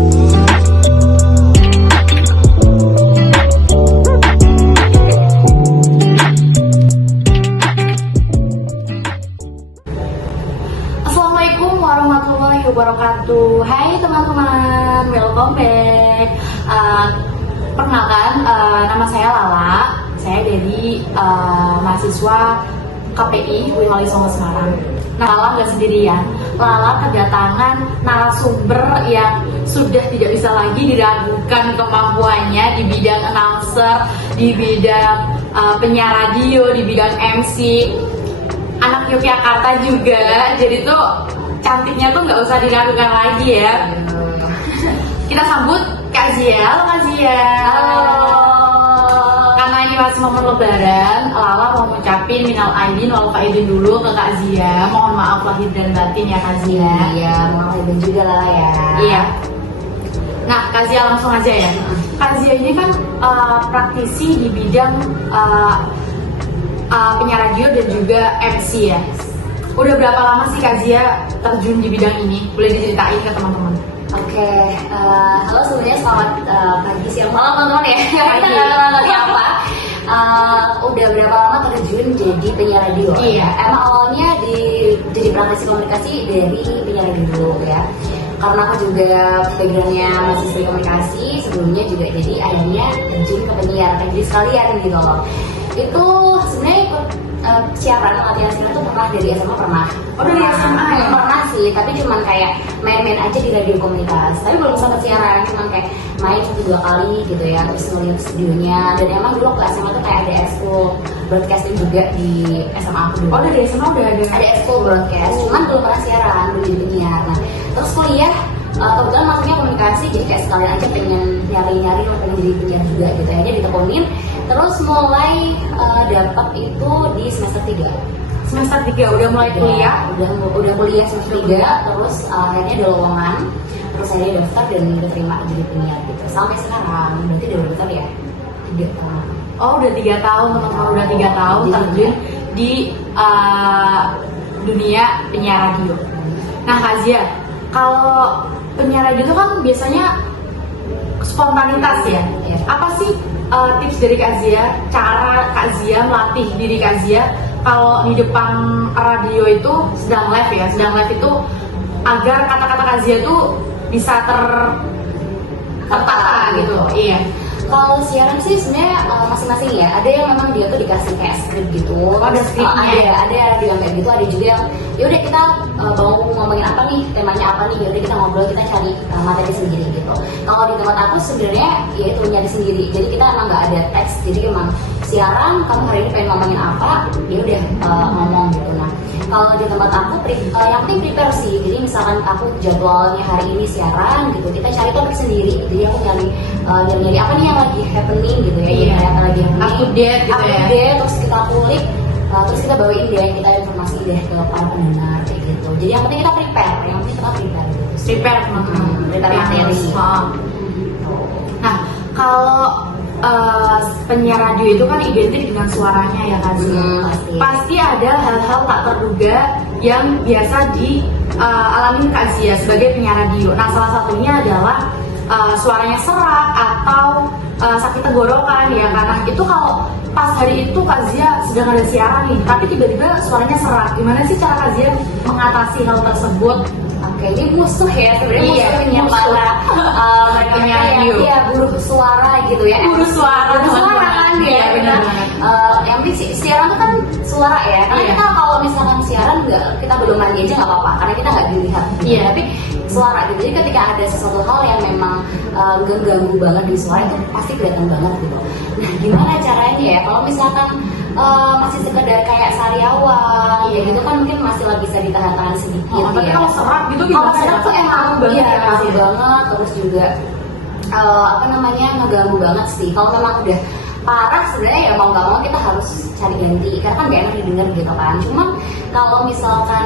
Assalamualaikum warahmatullahi wabarakatuh. Hai teman-teman, welcome back. Perkenalkan, nama saya Lala. Saya dari mahasiswa KPI UIN Wali Songo Semarang. Nah, Lala nggak sendirian. Lala kedatangan narasumber yang sudah tidak bisa lagi diragukan kemampuannya di bidang announcer, di bidang penyiar radio, di bidang MC. Anak Yogyakarta juga, jadi tuh cantiknya tuh nggak usah diragukan lagi ya. Kita sambut Kak Zia. Halo Kak Zia. Halo. Karena ini masih momen lebaran, Lala mau ngucapin minal aidin wal faizin dulu ke Kak Zia. Mohon maaf lahir dan batin ya Kak Zia. Iya, mohon maaf juga lah ya. Iya. Nah, Kak Zia langsung aja ya. Kak Zia ini kan praktisi di bidang penyiar radio dan juga MC ya. Udah berapa lama sih Kak Zia terjun di bidang ini? Boleh diceritain ke teman-teman? Oke, halo sebenarnya selamat pagi, siang, malam teman-teman ya. Pagi. Kita nggak ngerti apa. Udah berapa lama terjun jadi penyiar radio? Iya. Emang awalnya jadi praktisi komunikasi dari penyiar radio ya. Karena aku juga backgroundnya mahasiswa komunikasi, sebelumnya juga jadi akhirnya terjun ke penyiar, jadi sekalian gitu loh. Itu sebenarnya ikut siaran, latihan siaran tuh pernah dari SMA pernah. Oh, dari SMA ya? Pernah sih, tapi cuman kayak main-main aja di radio komunitas. Tapi belum sempat siaran, cuman kayak main 1-2 kali gitu ya, terus ngeliat studionya. Dan emang dulu ke SMA tuh kayak ada ekskul broadcasting juga di SMA aku dulu. Oh, dari SMA udah ada? Ada ekskul broadcast, cuman belum pernah siaran, belum jadi penyiar. Nah, terus kuliah kebetulan masuknya komunikasi, jadi kayak sekalian aja pengen nyari-nyari, pengen jadi penyiar juga gitu aja ditekunin. Terus mulai dapat itu di semester 3. Semester 3 udah mulai kuliah? Udah kuliah semester 3, terus akhirnya ada lowongan. Terus akhirnya daftar dan diterima jadi penyiar gitu. Sampai sekarang, berarti udah berapa ya? 3 tahun. Oh, udah 3 tahun teman-teman, udah 3 tahun terjun di dunia penyiar radio. Nah Kak Zia, kalau penyiar radio itu kan biasanya spontanitas ya. Apa sih tips dari Kak Zia, cara Kak Zia melatih diri Kak Zia kalau di depan radio itu sedang live ya, sedang live itu agar kata-kata Kak Zia itu bisa tertata gitu. Iya. Kalau siaran sih sebenarnya masing-masing ya. Ada yang memang dia tuh dikasih kayak skrip gitu. Oh, ada skripnya. Ada radio yang kayak gitu. Ada juga yang ya udah kita mau ngomongin apa nih, temanya apa nih, yaudah kita ngobrol, kita cari materi sendiri gitu. Kalau di tempat aku sebenarnya ya itu nyari sendiri. Jadi kita emang nggak ada teks. Jadi emang siaran, kamu hari ini pengen ngomongin apa, ya udah ngomong gitu. Nah, kalau di tempat aku yang penting prepare sih. Jadi misalkan aku jadwalnya hari ini siaran gitu, kita cari topik sendiri. Jadi aku nyari apa nih yang lagi happening gitu ya. Iya. Apa lagi happening, Update gitu ya. Update, terus kita kulik, terus kita bawain deh, kita informasi deh ke para pendengar kayak gitu. Jadi yang penting kita prepare, yang penting kita prepare gitu. Prepare teman-teman. Prepare materi. Nah, kalau penyiar radio itu kan identik dengan suaranya ya kan, pasti ada hal-hal tak terduga yang biasa dialami Kak Zia sebagai penyiar radio. Nah, salah satunya adalah suaranya serak atau sakit tenggorokan ya, karena itu kalau pas hari itu Kak Zia sedang ada siaran nih, tapi tiba-tiba suaranya serak. Gimana sih cara Kak Zia mengatasi hal tersebut? Oke, ini musuh ya sebenarnya, musuhnya para penyiar radio. Iya, buruh suara gitu ya. Buruh suara kan dia. Iya, benar. Yang penting siaran itu kan suara ya. Karena kita kalau misalkan siaran kita belum mandi aja nggak apa-apa, karena kita nggak dilihat. Iya. Tapi suara gitu. Jadi ketika ada sesuatu hal yang memang ganggu banget di suara itu pasti kelihatan banget gitu. Nah, gimana caranya ya? Kalau misalkan masih sekedar kayak sariawan, ya gitu kan mungkin masih bisa ditahan-tahan sedikit. Tapi kalau serak gitu kalau gimana? serak tuh emang banget iya, ya Kak Zia? banget, terus juga ngeganggu banget sih. Kalau memang udah parah sebenarnya ya mau nggak mau kita harus cari ganti, karena kan gak enak didengar gitu kan. Cuman kalau misalkan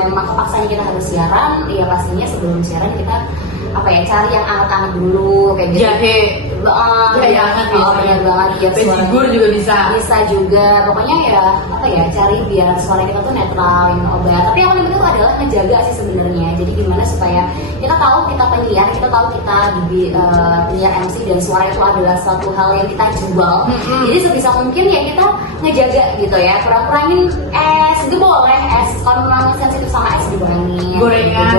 memang kepaksanya kita harus siaran, ya pastinya sebelum siaran kita cari yang anget-anget dulu kayak gitu. Jahe Gaya banget biasanya. Benar banget ya. Bajigur juga bisa. Bisa juga, pokoknya ya apa ya, cari biar suara kita tuh netral, minum obat. Tapi yang paling penting itu adalah ngejaga sih sebenarnya. Jadi gimana supaya kita tahu kita penyiar, kita tahu kita penyiar MC dan suara itu adalah suatu hal yang kita jual. Jadi sebisa mungkin ya kita ngejaga gitu ya. Kurang-kurangin es itu boleh, es kalau memang sensitif sama es dikurangin. Gorengan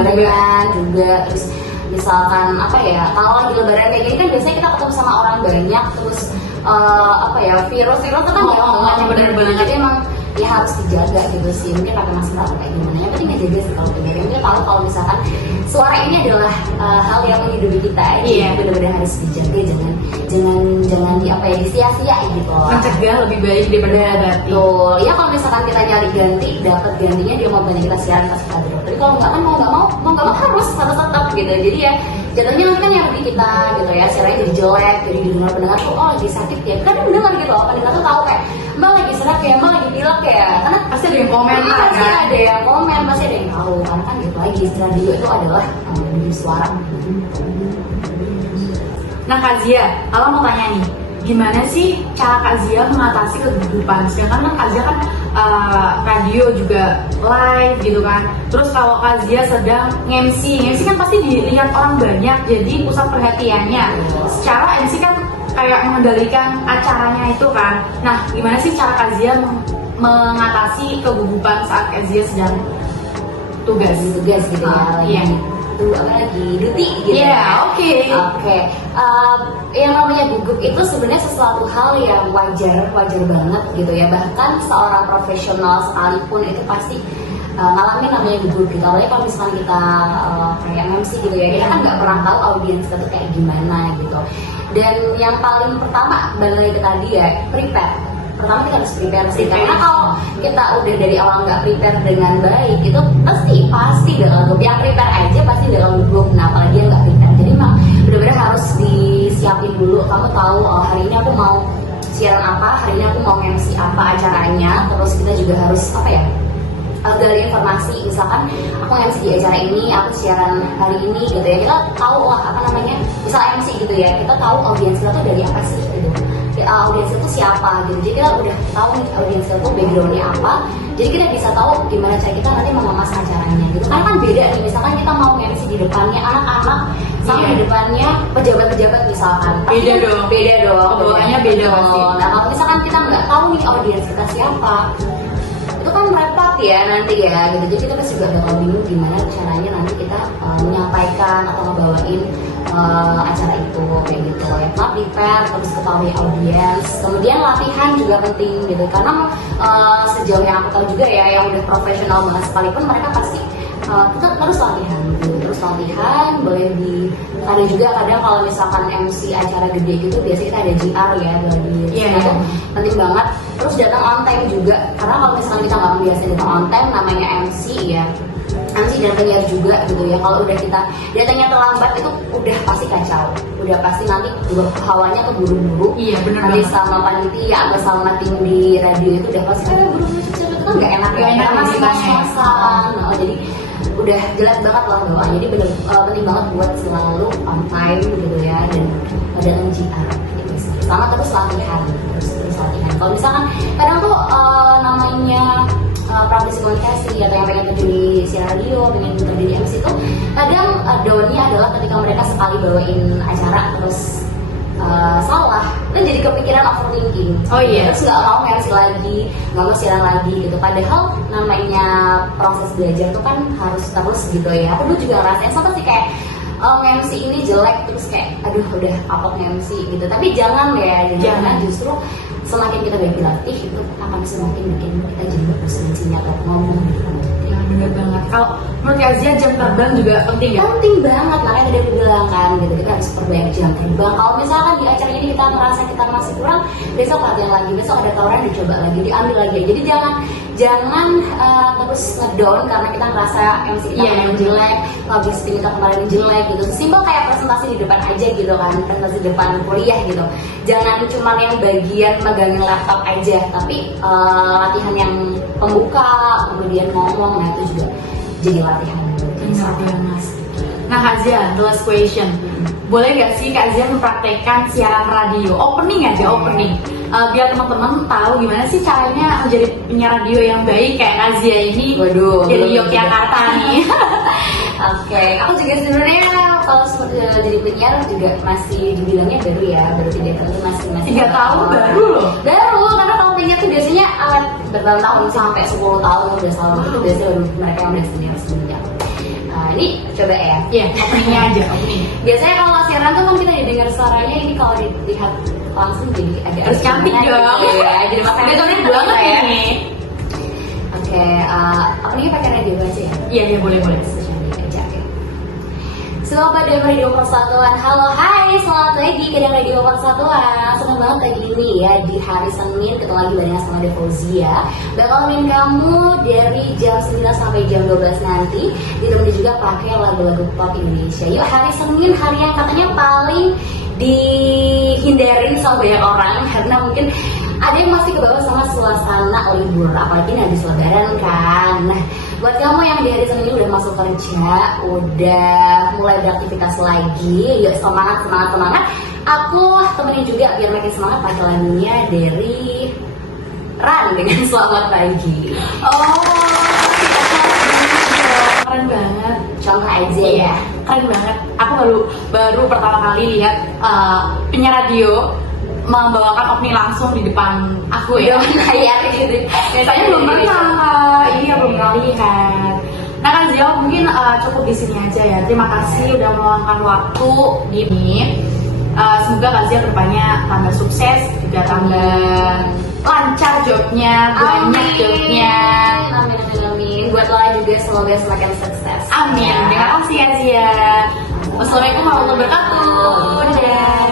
juga. Terus misalkan apa ya, kalau lagi lebaran kayak gini kan biasanya kita ketemu sama orang banyak, terus apa ya, virus itu kan Oh, bener-bener. jadi emang ya harus dijaga gitu sih. Mungkin pakai masker atau kayak gimana, yang penting ngejaga sih kalau kayak gitu. Mungkin kalau misalkan suara ini adalah hal yang menghidupi kita, Iya. benar-benar harus dijaga, jangan di apa ya, disia-sia gitu. Mencegah lebih baik daripada mengobati. Betul. Ya kalau misalkan kita nyari ganti, dapat gantinya dia mau banyak kita siaran pas kita drop. Tapi kalau nggak kan mau nggak mau harus tetap gitu. Jadi ya jatuhnya kan yang di kita gitu ya, siarannya jadi jelek, jadi didengar pendengar tuh oh lagi sakit ya. Kita kan mendengar gitu, pendengar tuh tahu kayak mbak lagi serak ya, mbak lagi pilek ya. Karena Pasti ada yang komen pasti kan. ada yang komen, pasti ada yang tahu. Karena kan gitu lagi, radio itu adalah suara. Nah Kak Zia, kalau mau tanya nih, gimana sih cara Kak Zia mengatasi kegugupan? Sedangkan kan Kak Zia kan radio juga live gitu kan. Terus kalau Kak Zia sedang MC kan pasti dilihat orang banyak, jadi pusat perhatiannya. Secara MC kan kayak mengendalikan acaranya itu kan. Nah, gimana sih cara Kak Zia mengatasi kegugupan saat Kak Zia sedang tugas gitu ya, iya. Itu apa lagi duty gitu. Oke. Yang namanya gugup itu sebenarnya sesuatu hal yang wajar banget gitu ya. Bahkan seorang profesional sekalipun itu pasti ngalamin namanya gugup gitu. Apalagi kalau misalnya kita kayak MC gitu ya, kita kan nggak pernah tahu audiens kita tuh kayak gimana gitu. Dan yang paling pertama balik ke tadi ya, prepare. Pertama kita harus prepare sih, karena kalau kita udah dari awal nggak prepare dengan baik itu pasti bakal gugup. Yang prepare aja pasti bakal gugup. Nah apalagi yang nggak prepare, jadi mah benar-benar harus disiapin dulu. Kamu tahu hari ini aku mau siaran apa, hari ini aku mau MC apa acaranya. Terus kita juga harus apa ya, gali informasi. Misalkan aku MC di acara ini, aku siaran hari ini gitu ya, kita tahu lah apa namanya, misal MC gitu ya, kita tahu audiens kita tuh dari apa sih gitu. Audiens itu siapa gitu, jadi kita udah tahu nih audiens itu backgroundnya apa, jadi kita bisa tahu gimana cara kita nanti mengemas acaranya gitu. Karena kan beda nih, misalkan kita mau MC di depannya anak-anak sama di depannya pejabat-pejabat misalkan, Beda dong. Pembawaannya beda pasti. Nah kalau misalkan kita nggak tahu nih audiens kita siapa, itu kan repot ya nanti ya gitu. Jadi kita juga bakal bingung gimana caranya nanti kita menyampaikan atau ngebawain acara itu kayak gitu ya. Prepare, terus ketahui audiens, kemudian latihan juga penting gitu. Karena sejauh yang aku tahu juga ya, yang udah profesional banget sekalipun mereka pasti tetap terus latihan gitu. Terus latihan boleh ada juga kadang kalau misalkan MC acara gede gitu biasanya kita ada GR ya, itu penting banget. Terus datang on time juga, karena kalau misalkan kita nggak biasa datang on time, namanya MC ya, MC dan penyiar juga gitu ya. Kalau udah kita datangnya terlambat itu udah pasti kacau, udah pasti nanti hawanya keburu-buru. Iya benar. Nanti sama panitia atau sama tim di radio itu udah pasti kayak buru-buru, itu kan nggak enak ya, karena masih ngos-ngosan. Jadi udah jelas banget lah doa. Jadi bener penting banget buat selalu on time gitu ya, dan datang GR gitu sih. Sama terus latihan, terus latihan. Kalau misalkan kadang tuh namanya praktisi komunikasi atau yang pengen terjun di siaran radio, pengen terjun di MC itu kadang downnya adalah ketika mereka sekali bawain acara terus salah, dan jadi kepikiran overthinking. Terus nggak mau MC lagi, nggak mau siaran lagi gitu. Padahal namanya proses belajar itu kan harus terus gitu ya. Aku dulu juga ngerasain sama sih kayak MC ini jelek, terus kayak aduh udah kapok MC gitu. Tapi jangan ya, karena justru semakin kita berlatih itu akan semakin bikin kita jadi bagus MC-nya atau ngomong gitu. Bener banget. Kalau menurut Kak Zia jam terbang juga penting ya? Penting banget, makanya tadi aku bilang kan gitu, kita harus perbanyak jam terbang. Kalau misalkan di acara ini kita merasa kita masih kurang, besok latihan lagi, besok ada tawaran dicoba lagi, diambil lagi. Jadi jangan terus ngedown karena kita ngerasa MC kita kemarin jelek, publicity kita kemarin jelek gitu. Simpel kayak presentasi di depan aja gitu kan, presentasi di depan kuliah gitu. Jangan cuma yang bagian megangin laptop aja, tapi latihan yang pembuka, kemudian ngomong, nah itu juga jadi latihan. Benar banget. Nah Kak Zia, the last question. Boleh gak sih Kak Zia mempraktekkan siaran radio? Opening aja, opening. Biar teman-teman tahu gimana sih caranya menjadi penyiar radio yang baik kayak Kak Zia ini. Waduh, dari belum Yogyakarta nih. Oke, aku juga sebenarnya kalau jadi penyiar juga masih dibilangnya baru ya, baru 3 tahun masih 3 tahun baru loh. Baru, karena kalau penyiar tuh biasanya bertahun-tahun sampai 10 tahun udah selalu itu biasanya baru mereka yang udah senior semenjak. Ini coba ya. Iya, openingnya aja, opening. Biasanya kalau siaran tuh kan kita didengar suaranya, ini kalau dilihat langsung jadi agak Harus cantik dong. Ya, jadi makanya Udah cantik kita banget ya. ini. Oke, openingnya pakai radio aja ya. Iya, boleh. Sobat dari Radio Persatuan, halo hai, selamat pagi ke Radio Persatuan. Senang banget pagi ini ya, di hari Senin ketemu lagi barengan sama Devozia. Bakal nemenin kamu dari jam 9 sampai jam 12 nanti. Ditemani juga pakai lagu-lagu pop Indonesia. Yuk, hari Senin, hari yang katanya paling dihindarin sama banyak orang karena mungkin ada yang masih kebawa sama suasana libur, apalagi habis lebaran kan. Nah, buat kamu yang di hari Senin ini udah masuk kerja, udah mulai beraktivitas lagi, yuk semangat. Aku temenin juga biar makin semangat pakai lagunya dari Ran dengan Selamat Pagi. Oh, keren banget. Contoh aja ya. Keren banget. Aku baru pertama kali lihat penyiar radio membawakan opening langsung di depan aku ya. Kayak gitu. Biasanya belum pernah, iya belum pernah lihat. Nah Kak Zia mungkin cukup di sini aja ya. Terima kasih udah meluangkan waktu di sini. Semoga Kak Zia kedepannya tambah sukses, juga tambah lancar jobnya, banyak jobnya. Amin. Buat lo juga semoga semakin sukses. Amin. Terima kasih Kak Zia. Wassalamualaikum warahmatullahi wabarakatuh. Dadah.